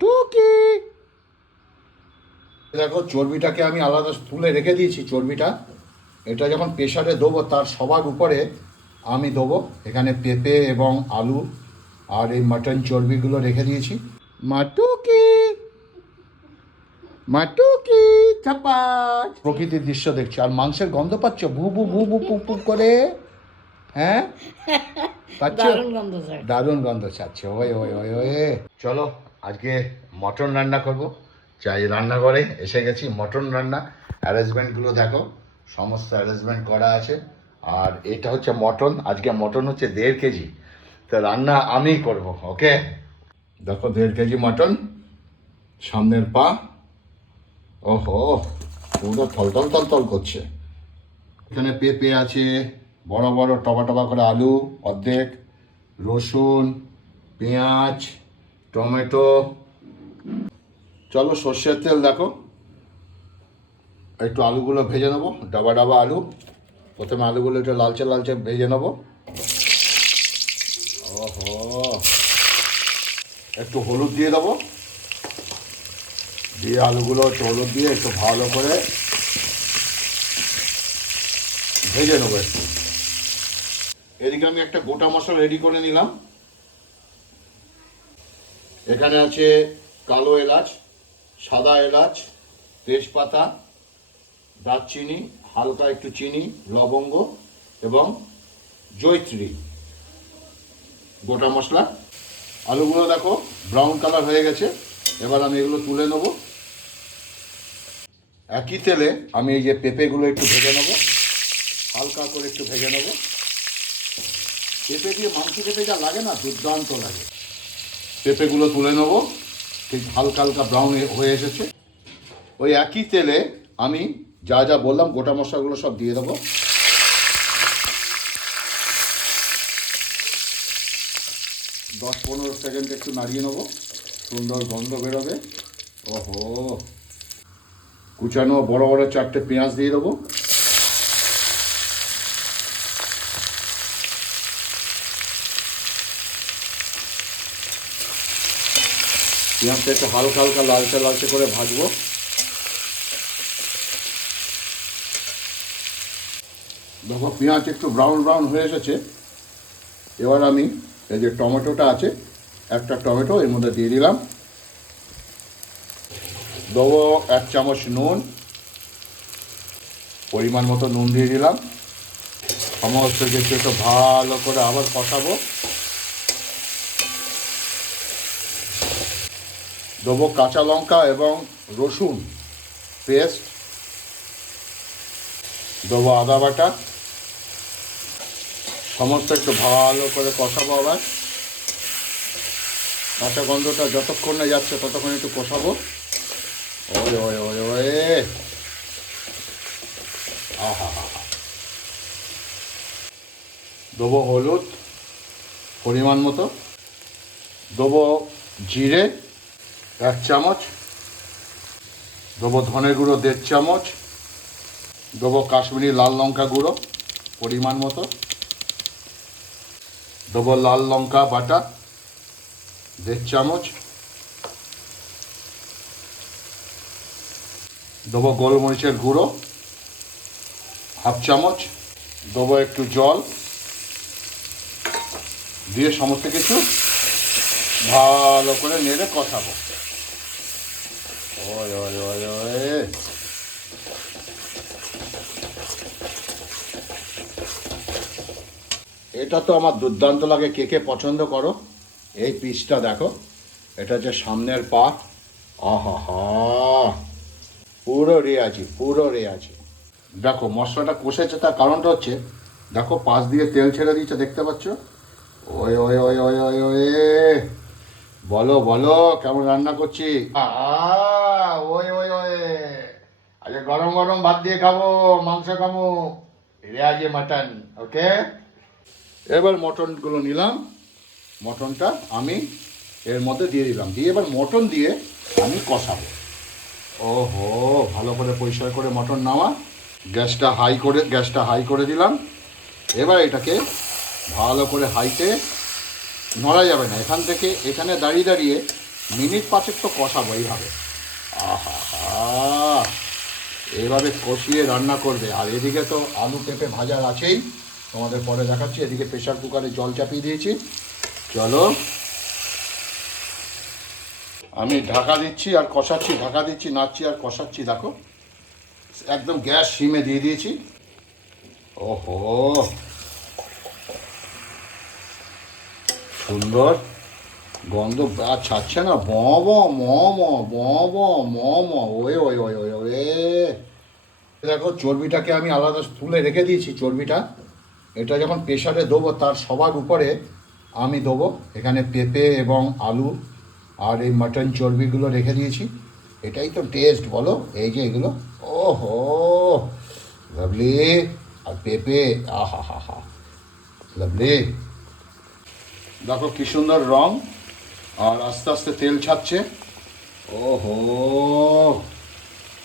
টুকি দেখো চর্বিটাকে আমি আলাদা তুলে রেখে দিয়েছি চর্বিটা। এটা যখন প্রেশারে দেবো তার সবার উপরে আমি দেবো। এখানে পেঁপে এবং আলু আর এই মাটন চর্বিগুলো রেখে দিয়েছি। মাটুকি মাটুকি চাপাচ প্রকৃতির দৃশ্য দেখছি আর মাংসের গন্ধ পাচ্ছ? ভু ভু ভু ভু পুক পুক করে। হ্যাঁ? পাচ্ছ? দারুণ গন্ধ স্যার। দারুণ গন্ধ ছাড়ছে ওই ওই ওই ওই চলো। আজকে মটন রান্না করব। চাই রান্নাঘরে এসে গেছি, মটন রান্না। অ্যারেঞ্জমেন্টগুলো দেখো, সমস্ত অ্যারেঞ্জমেন্ট করা আছে। আর এটা হচ্ছে মটন, আজকে মটন হচ্ছে দেড় কেজি। তো রান্না আমিই করব, ওকে? দেখো, দেড় কেজি মটন, সামনের পা। ওহো, পুরো থলথল থলথল করছে। এখানে পেঁপে আছে, বড় বড় টবা টবা করে আলু অর্ধেক, রসুন, পেঁয়াজ টমেটো। চলো সর্ষের তেল দেখো। একটু আলুগুলো ভেজে নেব, ডাবা ডাবা আলু। প্রথমে আলুগুলো একটু লালচে লালচে ভেজে নেব। ওহো। একটু হলুদ দিয়ে দেবো। দিয়ে আলুগুলো একটু হলুদ দিয়ে একটু ভালো করে ভেজে নেব একটু। এদিকে আমি একটা গোটা মশলা রেডি করে নিলাম। এখানে আছে কালো এলাচ, সাদা এলাচ, তেজপাতা, দারচিনি, হালকা একটু চিনি, লবঙ্গ এবং জৈত্রী গোটা মশলা। আলুগুলো দেখো ব্রাউন কালার হয়ে গেছে। এবার আমি এগুলো তুলে নেব। একই তেলে আমি এই যে পেঁপেগুলো একটু ভেজে নেব। হালকা করে একটু ভেজে নেব। পেঁপে দিয়ে মাংস খেতে যা লাগে না, দুর্দান্ত লাগে। পেঁপেগুলো তুলে নেব। ঠিক হালকা হালকা ব্রাউন হয়ে এসেছে। ওই একই তেলে আমি যা যা বললাম, গোটা মশলাগুলো সব দিয়ে দেবো। দশ পনেরো সেকেন্ড একটু নাড়িয়ে নেব। সুন্দর গন্ধ বেরোবে। ওহো! কুচানো বড় বড় চারটে পেঁয়াজ দিয়ে দেবো। পেঁয়াজটা একটু হালকা হালকা লালচে লালচে করে ভাজবো। দেখো পেঁয়াজ একটু ব্রাউন ব্রাউন হয়ে এসেছে। এবার আমি এই যে টমেটোটা আছে, একটা টমেটো এর মধ্যে দিয়ে দিলাম। দেবো এক চামচ নুন, পরিমাণ মতো নুন দিয়ে দিলাম। সমস্ত কিছু একটু ভালো করে আবার কষাবো। দেবো কাঁচা লঙ্কা এবং রসুন পেস্ট, দেবো আদা বাটা, সমস্ত একটু ভালো করে কষাবো আবার। কাঁচা গন্ধটা যতক্ষণ না যাচ্ছে ততক্ষণ একটু কষাবো। ওই ওই ওই ওই আহা দেবো হলুদ পরিমাণ মতো, দেবো জিরে এক চামচ। দেবো ধনে গুঁড়ো দেড় চামচ। দেবো কাশ্মীরি লাল লঙ্কা গুঁড়ো, পরিমাণ মতো। দেবো লাল লঙ্কা বাটা, দেড় চামচ। দেবো গোলমরিচের গুঁড়ো, হাফ চামচ। দেবো একটু জল। দিয়ে সমস্ত কিছু ভালো করে নেড়ে কষাবো। এটা তো আমার দুর্দান্ত লাগে। কে কে পছন্দ করো? এই পিসটা দেখো। এটা হচ্ছে সামনের পা আহা পুরো রেয়াজি পুরো রেয়াজি দেখো, মশলাটা কষেছে, তার কারণটা হচ্ছে, দেখো, পাশ দিয়ে তেল ছেড়ে দিয়েছে, দেখতে পাচ্ছ? ওই ওই ওই ওই ওই ওই। বলো বলো, কেমন রান্না করছি? ওই আজকে গরম গরম ভাত দিয়ে খাব, মাংস খাব। রেয়াজি মাটন ওকে এবার মটনগুলো নিলাম। মটনটা আমি এর মধ্যে দিয়ে দিলাম। দিয়ে এবার মটন দিয়ে আমি কষাবো। ওহো, ভালো করে পরিষ্কার করে মটন নামা। গ্যাসটা হাই করে, গ্যাসটা হাই করে দিলাম। এবার এটাকে ভালো করে হাইতে নড়া যাবে না। এখান থেকে এখানে দাঁড়িয়ে দাঁড়িয়ে মিনিট পাঁচেক তো কষাবো এইভাবে। আহা হা এইভাবে কষিয়ে রান্না করবে। আর এদিকে তো আলু পেঁপে ভাজার আছেই। তোমাদের পরে দেখাচ্ছি। এদিকে প্রেশার কুকারে জল চাপিয়ে দিয়েছি। চলো। আমি ঢাকা দিচ্ছি আর কষাচ্ছি, ঢাকা দিচ্ছি নাচছি আর কষাচ্ছি, দেখো। একদম গ্যাস সিমে দিয়ে দিয়েছি। ওহো। সুন্দর। গন্ধ আর ছাড়ছে না। ব ব ম ম ব ব ম ম ওয়ে ওয়ে ওয়ে ওয়ে ওয়ে দেখো, চর্বিটাকে আমি আলাদা তুলে রেখে দিয়েছি, চর্বিটা। এটা যখন প্রেশারে দেবো, তার সবার উপরে আমি দেবো। এখানে পেঁপে এবং আলু আর এই মাটন চর্বিগুলো রেখে দিয়েছি। এটাই তো টেস্ট বলো? এই যে এগুলো। ওহো লাভলি আর পেঁপে আহা হা হা লাভলি দেখো, কী সুন্দর রং। আর আস্তে আস্তে তেল ছাড়ছে। ওহো।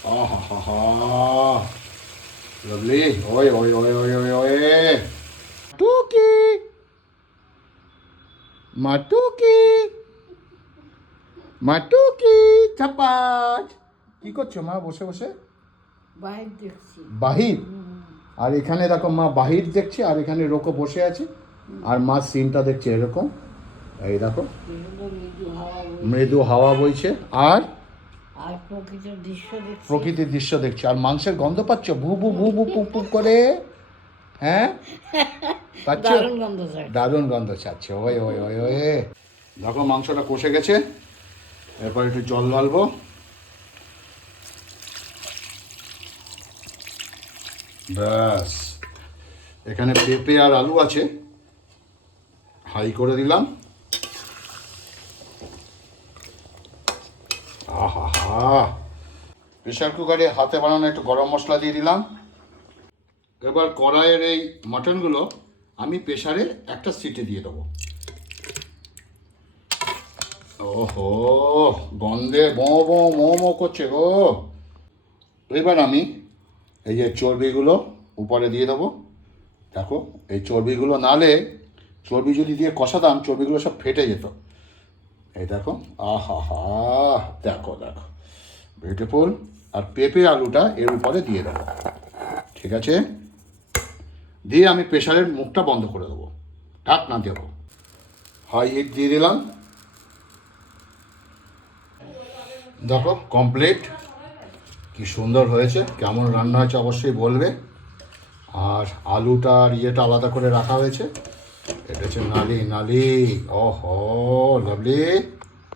আহা হা হা লাভলি ওই ওই ওই ওই ওই ওই। টুকি। মাটুকি মাটুকি চাপাচ কি করছ মা বসে বসে? বাইরে দেখছি। বাহির? আর এখানে দেখো মা বাহির দেখছে আর এখানে রোকো বসে আছে। আর মা সিনটা দেখছে এরকম। এই দেখো। মৃদু হাওয়া বইছে আর প্রকৃতির দৃশ্য দেখছি। আর মাংসের গন্ধ পাচ্ছ? ভু ভু ভু ভু পুক পুক করে। হ্যাঁ? পাচ্ছ? দারুণ গন্ধ স্যার দারুণ গন্ধ ছাড়ছে। ওই ওই ওই ওই। দেখো মাংসটা কষে গেছে। এরপর একটু জল ঢালবো। ব্যাস। এখানে পেঁপে আর আলু আছে। হাই করে দিলাম। প্রেশার কুকারে হাতে বানানো একটু গরম মশলা দিয়ে দিলাম। এবার কড়াইয়ের এই মাটনগুলো আমি প্রেশারে একটা সিটে দিয়ে দেবো। ওহো, গন্ধে ম ম ম করছে গো। এবার আমি এই যে চর্বিগুলো উপরে দিয়ে দেবো। দেখো, এই চর্বিগুলো নালে চর্বি যদি দিয়ে কষাতাম, চর্বিগুলো সব ফেটে যেত। এই দেখো আহা হা দেখো দেখো। বিউটিফুল আর পেঁপে আলুটা এর উপরে দিয়ে দেবো। ঠিক আছে? দিয়ে আমি প্রেশারের মুখটা বন্ধ করে দেবো। ঢাকনা দেবো। হাই হিট দিয়ে দিলাম। দেখো কমপ্লিট কি সুন্দর হয়েছে। কেমন রান্না হয়েছে অবশ্যই বলবে। আর আলুটা আর ইয়েটা আলাদা করে রাখা হয়েছে। এটা হচ্ছে নালি নালি ওহো লাভলি